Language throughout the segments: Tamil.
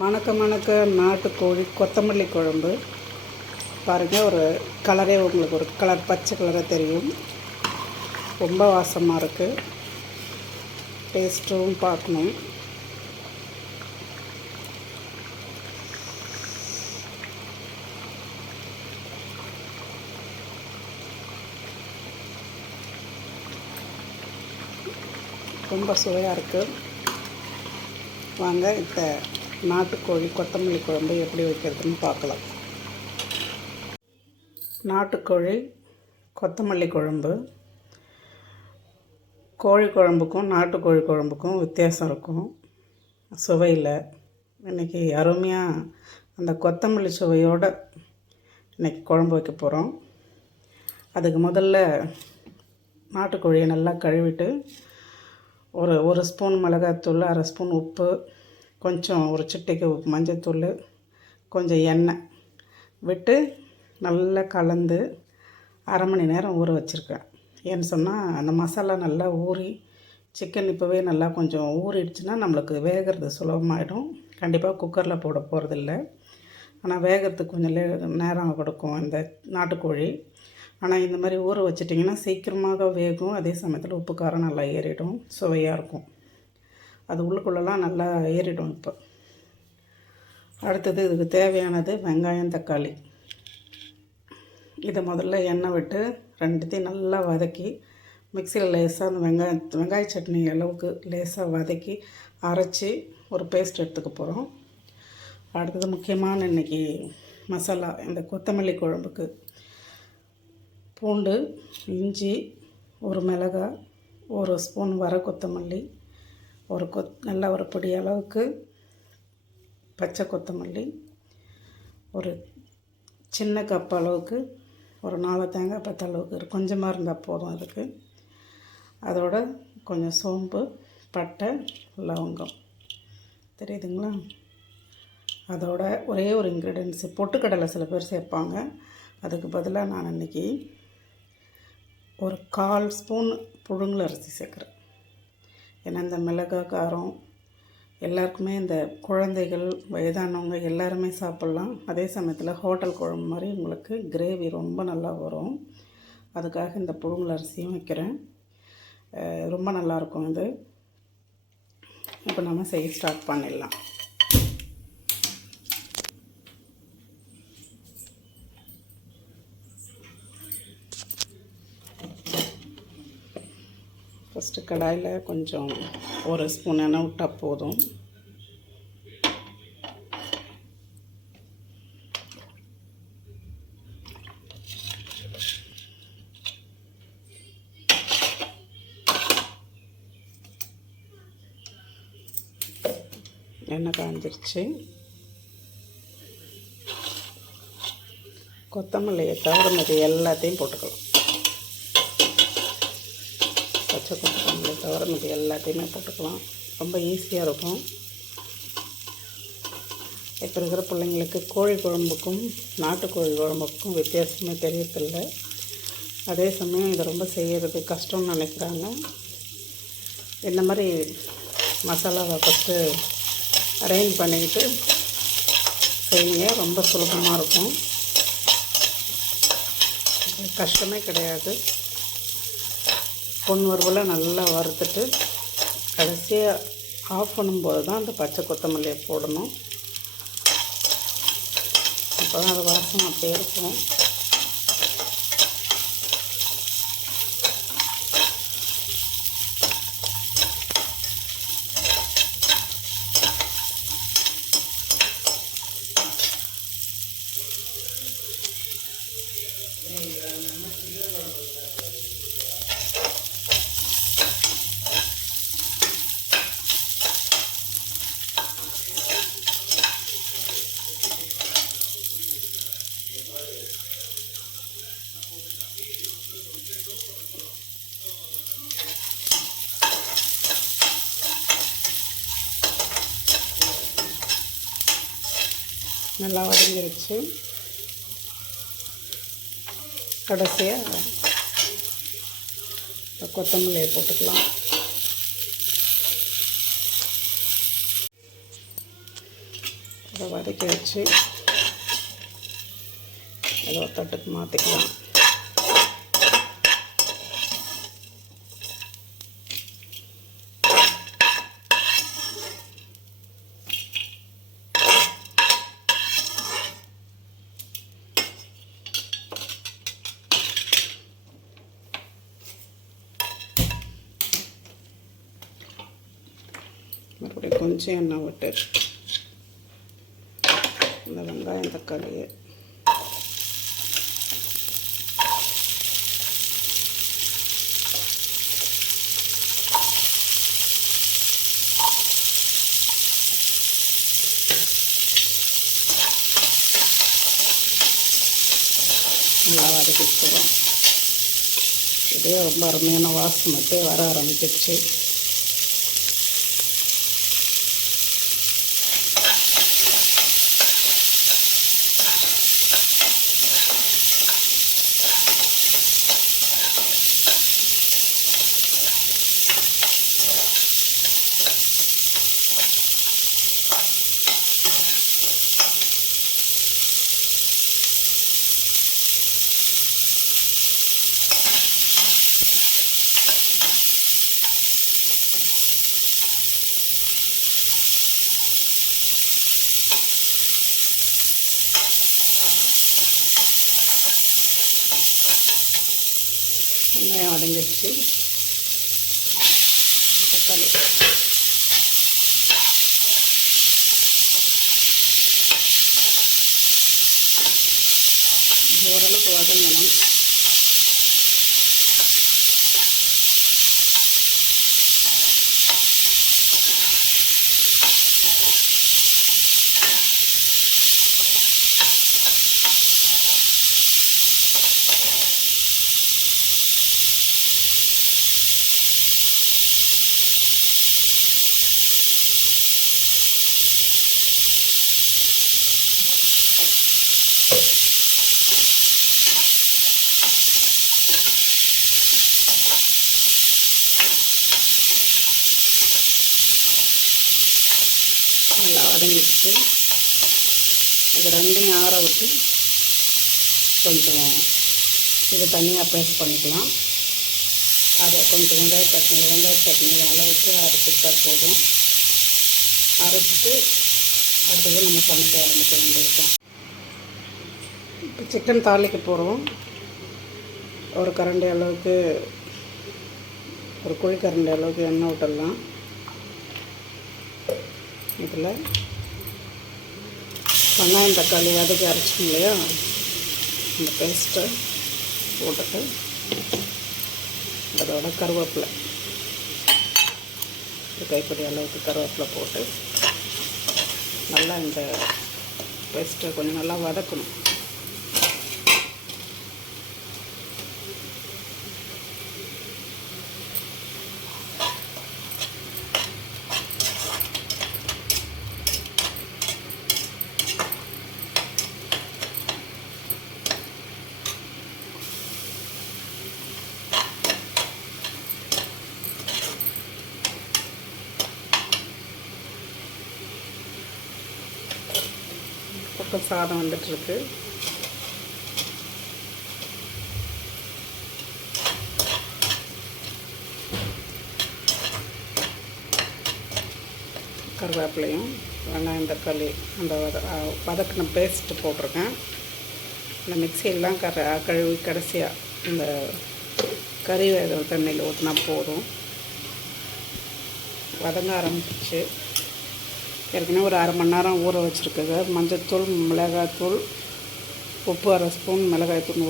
மணக்க நாட்டுக்கோழி கொத்தமல்லி குழம்பு பாருங்கள். ஒரு கலரே உங்களுக்கு ஒரு கலர் பச்சை கலராக தெரியும். ரொம்ப வாசமாக இருக்குது. டேஸ்ட்டும் பார்க்கணும். ரொம்ப சுவையாக இருக்குது. வாங்க இந்த நாட்டுக்கோழி கொத்தமல்லி குழம்பு எப்படி வைக்கிறதுன்னு பார்க்கலாம். நாட்டுக்கோழி கொத்தமல்லி குழம்பு, கோழி குழம்புக்கும் நாட்டுக்கோழி குழம்புக்கும் வித்தியாசம் இருக்கும் சுவையில். இன்றைக்கி அருமையாக அந்த கொத்தமல்லி சுவையோடு இன்றைக்கி குழம்பு வைக்க போகிறோம். அதுக்கு முதல்ல நாட்டுக்கோழியை நல்லா கழுவிட்டு ஒரு ஸ்பூன் மிளகாத்தூள், அரை ஸ்பூன் உப்பு, கொஞ்சம் ஒரு சிட்டிகை மஞ்சத்தூள், கொஞ்சம் எண்ணெய் விட்டு நல்லா கலந்து அரை மணி நேரம் ஊற வச்சுருக்கேன். ஏன்னு சொன்னால் அந்த மசாலா நல்லா ஊறி சிக்கன் இப்போவே நல்லா கொஞ்சம் ஊறிடுச்சுன்னா நம்மளுக்கு வேகிறது சுலபமாகிடும். கண்டிப்பாக குக்கரில் போட போகிறதில்ல. ஆனால் வேகிறதுக்கு கொஞ்சம் நேரம் கொடுக்கும் இந்த நாட்டுக்கோழி. ஆனால் இந்த மாதிரி ஊற வச்சிட்டிங்கன்னா சீக்கிரமாக வேகும். அதே சமயத்தில் உப்பு காரம் நல்லா ஏறிடும், சுவையாக இருக்கும். அது உள்ளுக்குள்ளெல்லாம் நல்லா ஏறிடும். இப்போ அடுத்தது இதுக்கு தேவையானது வெங்காயம், தக்காளி. இதை முதல்ல எண்ணெய் விட்டு ரெண்டுத்தையும் நல்லா வதக்கி மிக்சியில் லேசாக அந்த வெங்காய சட்னி அளவுக்கு லேசாக வதக்கி அரைச்சி ஒரு பேஸ்ட் எடுத்துக்க போகிறோம். அடுத்தது முக்கியமான இன்றைக்கி மசாலா இந்த கொத்தமல்லி குழம்புக்கு பூண்டு, இஞ்சி, ஒரு மிளகாய், ஒரு ஸ்பூன் வர கொத்தமல்லி, நல்லா ஒரு பொடி அளவுக்கு பச்சை கொத்தமல்லி, ஒரு சின்ன கப் அளவுக்கு ஒரு 4 தேங்காய் பத்த அளவுக்கு கொஞ்சமாக இருந்தால் போதும் அதுக்கு. அதோட கொஞ்சம் சோம்பு, பட்டை, லவங்கம் தெரியுதுங்களா. அதோட ஒரே ஒரு இன்க்ரீடியன்ஸு பொட்டுக்கடலை சில பேர் சேர்ப்பாங்க. அதுக்கு பதிலாக நான் இன்றைக்கி ஒரு 1/4 ஸ்பூன் புழுங்கல் அரிசி சேர்க்குறேன். ஏன்னா இந்த மிளகாய் காரம் எல்லாருக்குமே, இந்த குழந்தைகள், வயதானவங்க எல்லாருமே சாப்பிட்லாம். அதே சமயத்தில் ஹோட்டல் குழம்பு மாதிரி உங்களுக்கு கிரேவி ரொம்ப நல்லா வரும். அதுக்காக இந்த புழுங்கல் அரிசியும் வைக்கிறேன். ரொம்ப நல்லாயிருக்கும் இது. இப்போ நம்ம செய்ய ஸ்டார்ட் பண்ணிடலாம். ஃபஸ்ட்டு கடாயில் கொஞ்சம் ஒரு ஸ்பூன் எண்ணெய் விட்டால் போதும். எண்ணெய் காஞ்சிருச்சு. கொத்தமல்லியை தவிர மீதி எல்லாத்தையும் போட்டுக்கலாம். பச்சை கொத்தமல்லி தவிர மீதி எல்லாத்தையுமே போட்டுக்கலாம். ரொம்ப ஈஸியாக இருக்கும். இப்போ இருக்கிற பிள்ளைங்களுக்கு கோழி குழம்புக்கும் நாட்டுக்கோழி குழம்புக்கும் வித்தியாசமே தெரியறதில்லை. அதே சமயம் இதை ரொம்ப செய்கிறது கஷ்டம்னு நினைக்கிறாங்க. இந்த மாதிரி மசாலாவை ஃபஸ்ட்டு அரேஞ்ச் பண்ணிக்கிட்டு செய்யுங்க. ரொம்ப சுலபமாக இருக்கும். கஷ்டமே கிடையாது. பொன் வறுவலை நல்லா வறுத்துட்டு கடைசியாக ஆஃப் பண்ணும்போது தான் அந்த பச்சை கொத்தமல்லியை போடணும். அப்போ தான் அது வாசம் அப்படியே இருக்கும். நல்லா வதங்கிருச்சு. கடைசியாக கொத்தமல்லியை போட்டுக்கலாம். அதை வதக்கி வச்சு அதை ஒரு தட்டுக்கு மாற்றிக்கலாம். மறுபடியும் கொஞ்சம் எண்ணெய் விட்டு இந்த வெங்காயம் தக்காளி நல்லா வதக்கிட்டு இதே ரொம்ப அருமையான வாசனை வர ஆரம்பிச்சிருச்சு. வெங்காயம் வதங்கிடுச்சு. தக்காளி ஓரளவுக்கு வதங்கணும். நல்லா வதங்கிடுச்சு. இது ரெண்டையும் ஆற விட்டு கொஞ்சம் இது தனியாக பேஸ்ட் பண்ணிக்கலாம். அதை கொஞ்சம் வெங்காய சட்னி அளவுக்கு அரைச்சிட்டா போதும். அரைச்சிட்டு அடுத்தது நம்ம சமைக்க ஆரம்பிக்க வேண்டியது தான். இப்போ சிக்கன் தாளிக்க போகிறோம். ஒரு கரண்டி அளவுக்கு ஒரு குழிக்கரண்டி அளவுக்கு எண்ணெய் விட்டுடலாம். இதில் வெங்காயம் தக்காளி வதக்கி அரைச்சிக்கணும் இல்லையா, அந்த பேஸ்ட்டை போட்டுட்டு அதோட கருவேப்பிலை ஒரு கைப்பிடி அளவுக்கு கருவேப்பிலை போட்டு நல்லா இந்த பேஸ்ட்டை கொஞ்சம் நல்லா வதக்கணும். பக்கம் சாதம் வந்துட்டுருக்கு. கருவேப்பிலையும் வெங்காயம் தக்காளி அந்த வதக்கின பேஸ்ட்டு போட்டிருக்கேன். இந்த மிக்சியெல்லாம் கழுவி கடைசியாக இந்த கறி வேக தண்ணியில் ஊற்றினா போதும். வதங்க ஆரம்பிச்சு ஏற்கனவே ஒரு அரை மணி நேரம் ஊற வச்சுருக்குது. மஞ்சள்தூள், மிளகாய்த்தூள், உப்பு 1/2 ஸ்பூன், மிளகாய்த்தூள்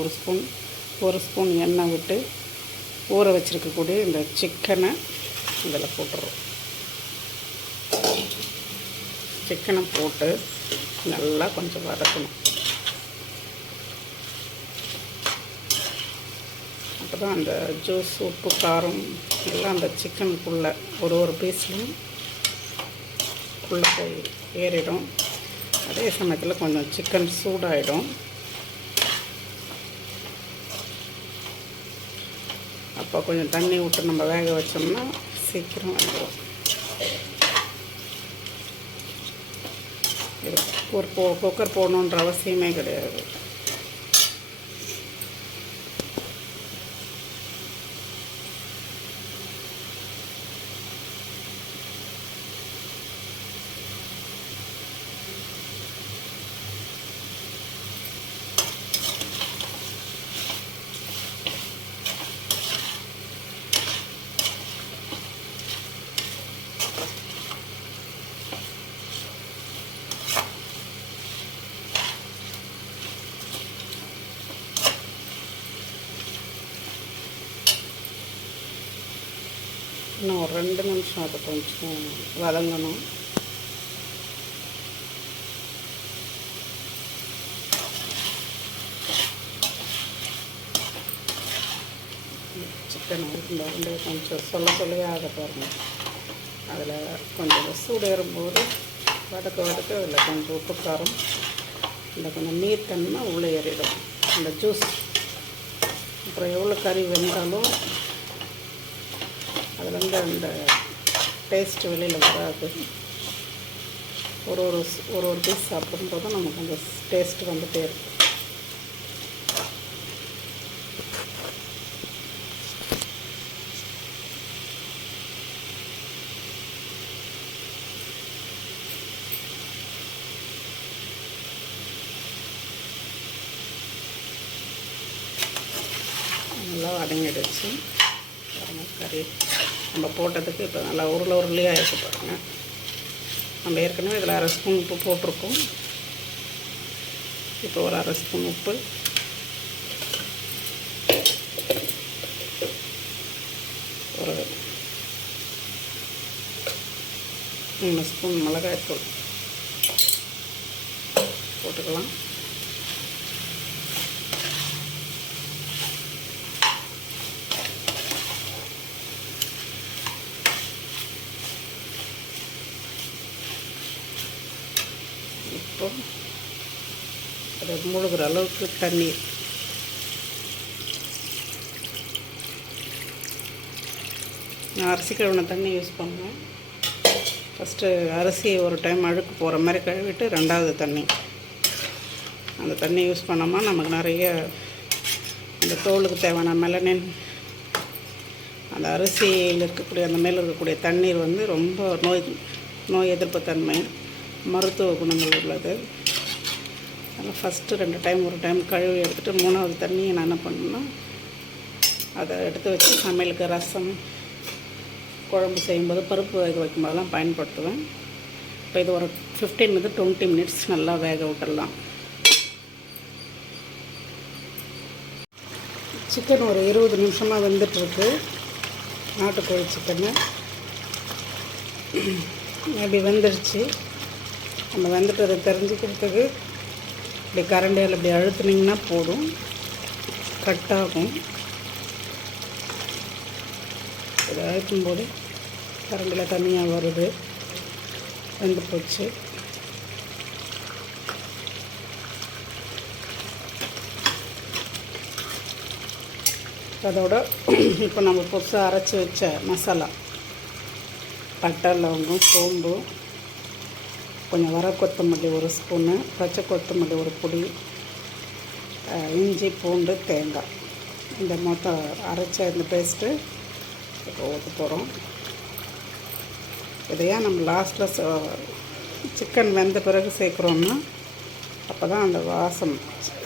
1 ஸ்பூன் எண்ணெய் விட்டு ஊற வச்சுருக்கக்கூடிய இந்த சிக்கனை இதில் போட்டுறோம். சிக்கனை போட்டு நல்லா கொஞ்சம் வதக்கணும். அப்போ தான் அந்த ஜூஸ், உப்பு, காரம் எல்லாம் அந்த சிக்கனுக்குள்ளே ஒரு பீஸ்லையும் உள்ளே போய் ஏறிடும். அதே சமயத்தில் கொஞ்சம் சிக்கன் சூடாகிடும். அப்போ கொஞ்சம் தண்ணி விட்டு நம்ம வேக வச்சோம்னா சீக்கிரம் வந்துடும். இது ஒரு குக்கர் போடணுன்ற அவசியமே கிடையாது. இன்னும் ஒரு 2 நிமிஷம் அதை கொஞ்சம் வதங்கணும். சிக்கன் உருண்டை கொஞ்சம் சொல்லையாக பாருங்கள். அதில் கொஞ்சம் சூடேறும்போது வதக்க அதில் கொஞ்சம் உப்பு காரம் இந்த கொஞ்சம் நீர் தன்மை உள்ளே ஏறிடும். அந்த ஜூஸ் அப்புறம் எவ்வளோ கறி வெந்தாலும் அதுலேருந்து அந்த டேஸ்ட் வெளியில் வராது. ஒரு பீஸ் சாப்பிடும்போது நமக்கு அந்த டேஸ்ட் வந்துகிட்டே இருக்கும். நல்லா வதங்கிடுச்சு கறி. நம்ம போட்டதுக்கு இப்போ நல்லா உருளையாக இருக்கு பாருங்கள். நம்ம ஏற்கனவே இதில் 1/2 ஸ்பூன் உப்பு போட்டிருக்கோம். இப்போ ஒரு 1/2 ஸ்பூன் உப்பு, ஒரு 3 ஸ்பூன் மிளகாய்த்தூள் போட்டுக்கலாம். இப்போ அதை முழுகிற அளவுக்கு தண்ணீர், நான் அரிசி கழுவின தண்ணி யூஸ் பண்ணுவேன். ஃபஸ்ட்டு அரிசி ஒரு டைம் அழுக்கு போகிற மாதிரி கழுவிட்டு 2வது தண்ணி, அந்த தண்ணி யூஸ் பண்ணோம்னா நமக்கு நிறைய அந்த தோலுக்கு தேவையான மெலனின், அந்த அரிசியில் இருக்கக்கூடிய அந்த மேலே இருக்கக்கூடிய தண்ணீர் வந்து ரொம்ப நோய் எதிர்ப்பு தன்மை, மருத்துவ குணங்கள் உள்ளது. அதனால் ஃபஸ்ட்டு 2 டைம் ஒரு டைம் கழுவி எடுத்துகிட்டு 3வது தண்ணியை நான் என்ன பண்ணேன்னா அதை எடுத்து வச்சு சமையலுக்கு ரசம், குழம்பு செய்யும்போது, பருப்பு வேக வைக்கும்போதெல்லாம் பயன்படுத்துவேன். இப்போ இது ஒரு 15 to 20 மினிட்ஸ் நல்லா வேக விட்டுடலாம். சிக்கன் ஒரு 20 நிமிஷமாக வெந்துட்டுருக்கு. நாட்டுக்கோழி சிக்கன்னு மேபி வெந்துடுச்சு. நம்ம வெந்துட்டதை தெரிஞ்சுக்கிறதுக்கு இப்படி கரண்டியில் இப்படி அழுத்துனிங்கன்னா போதும், கட் ஆகும். இதை அழுத்தும்போது கரண்டியில் தனியாக வருது, வெந்து போச்சு. அதோட இப்போ நம்ம புதுசாக அரைச்சி வச்ச மசாலா, பட்டை, லவங்கம், சோம்பு, கொஞ்சம் வர கொத்தமல்லி 1 ஸ்பூனு, பச்சை கொத்தமல்லி 1 பொடி, இஞ்சி, பூண்டு, தேங்காய், இந்த மொத்தம் அரைச்ச இந்த பேஸ்ட்டு இப்போ ஊற்ற போகிறோம். இதையா நம்ம லாஸ்ட்டில் சிக்கன் வெந்த பிறகு சேர்க்குறோன்னா அப்போ தான் அந்த வாசம்,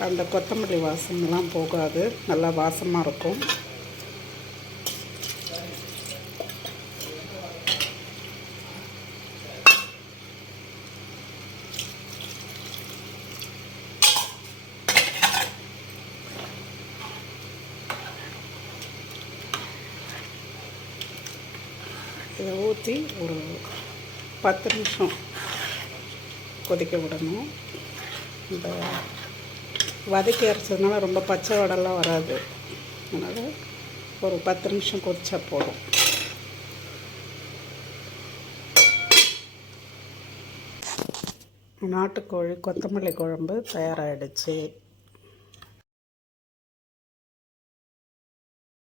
அந்த கொத்தமல்லி வாசம்லாம் போகாது, நல்லா வாசமாக இருக்கும். இதை ஊற்றி ஒரு 10 நிமிஷம் கொதிக்க விடணும். இந்த வதக்கி அரைச்சதுனால ரொம்ப பச்சை வடெல்லாம் வராது, அதனால் ஒரு 10 நிமிஷம் கொதிச்சா போதும். நாட்டுக்கோழி கொத்தமல்லி குழம்பு தயாராகிடுச்சு.